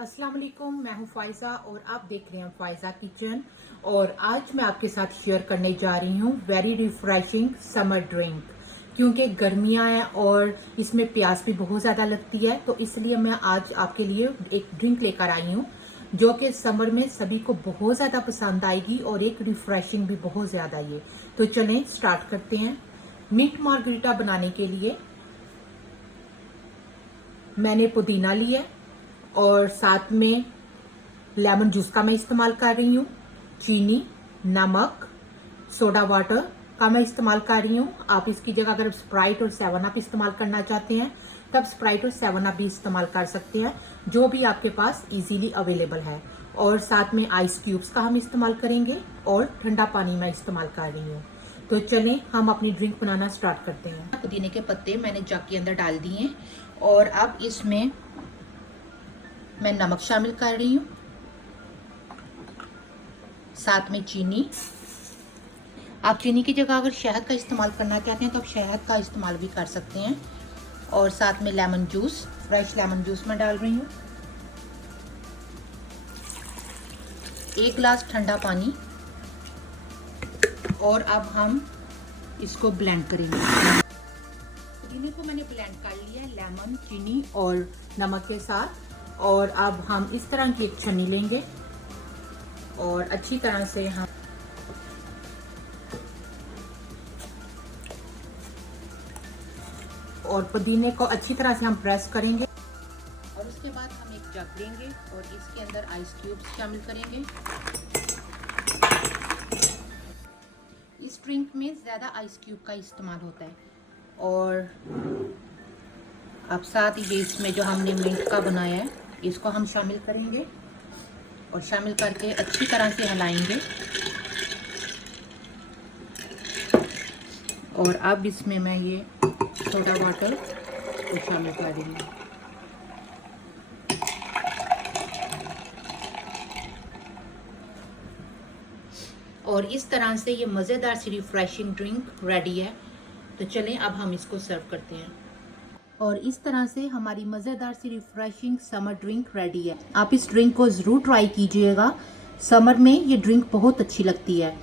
अस्सलाम वालेकुम, मैं हूं फ़ायज़ा और आप देख रहे हैं फ़ायज़ा किचन। और आज मैं आपके साथ शेयर करने जा रही हूं वेरी रिफ्रेशिंग समर ड्रिंक। क्योंकि गर्मियां हैं और इसमें प्यास भी बहुत ज़्यादा लगती है, तो इसलिए मैं आज आपके लिए एक ड्रिंक लेकर आई हूं जो कि समर में सभी को बहुत ज़्यादा पसंद आएगी और एक रिफ्रेशिंग भी बहुत ज़्यादा ये। तो चलें स्टार्ट करते हैं। मिंट मार्गरीटा बनाने के लिए मैंने पुदीना लिया और साथ में लेमन जूस का मैं इस्तेमाल कर रही हूँ, चीनी, नमक, सोडा वाटर का मैं इस्तेमाल कर रही हूँ। आप इसकी जगह अगर स्प्राइट और 7 अप इस्तेमाल करना चाहते हैं तब स्प्राइट और 7 अप भी इस्तेमाल कर सकते हैं, जो भी आपके पास इजीली अवेलेबल है। और साथ में आइस क्यूब्स का हम इस्तेमाल करेंगे और ठंडा पानी मैं इस्तेमाल कर रही हूँ। तो चलें हम अपनी ड्रिंक बनाना स्टार्ट करते हैं। पुदीने के पत्ते मैंने जग के अंदर डाल दिए और अब इसमें मैं नमक शामिल कर रही हूँ, साथ में चीनी। आप चीनी की जगह अगर शहद का इस्तेमाल करना चाहते हैं तो आप शहद का इस्तेमाल भी कर सकते हैं। और साथ में lemon juice, fresh lemon juice मैं डाल रही हूँ। 1 गिलास ठंडा पानी। और अब हम इसको ब्लेंड करेंगे। पुदीने को मैंने ब्लेंड कर लिया लेमन, चीनी और नमक के साथ। और अब हम इस तरह की एक छन्नी लेंगे और अच्छी तरह से हम और पुदीने को अच्छी तरह से हम प्रेस करेंगे। और उसके बाद हम एक जग लेंगे और इसके अंदर आइस क्यूब्स शामिल करेंगे। इस ड्रिंक में ज़्यादा आइस क्यूब का इस्तेमाल होता है। और अब साथ ही इसमें जो हमने मिंट का बनाया है इसको हम शामिल करेंगे और शामिल करके अच्छी तरह से हिलाएंगे। और अब इसमें मैं ये सोडा वाटर को शामिल कर रही हूँ। और इस तरह से ये मज़ेदार सी रिफ्रेशिंग ड्रिंक रेडी है। तो चलें अब हम इसको सर्व करते हैं। और इस तरह से हमारी मज़ेदार सी रिफ्रेशिंग समर ड्रिंक रेडी है। आप इस ड्रिंक को ज़रूर ट्राई कीजिएगा, समर में ये ड्रिंक बहुत अच्छी लगती है।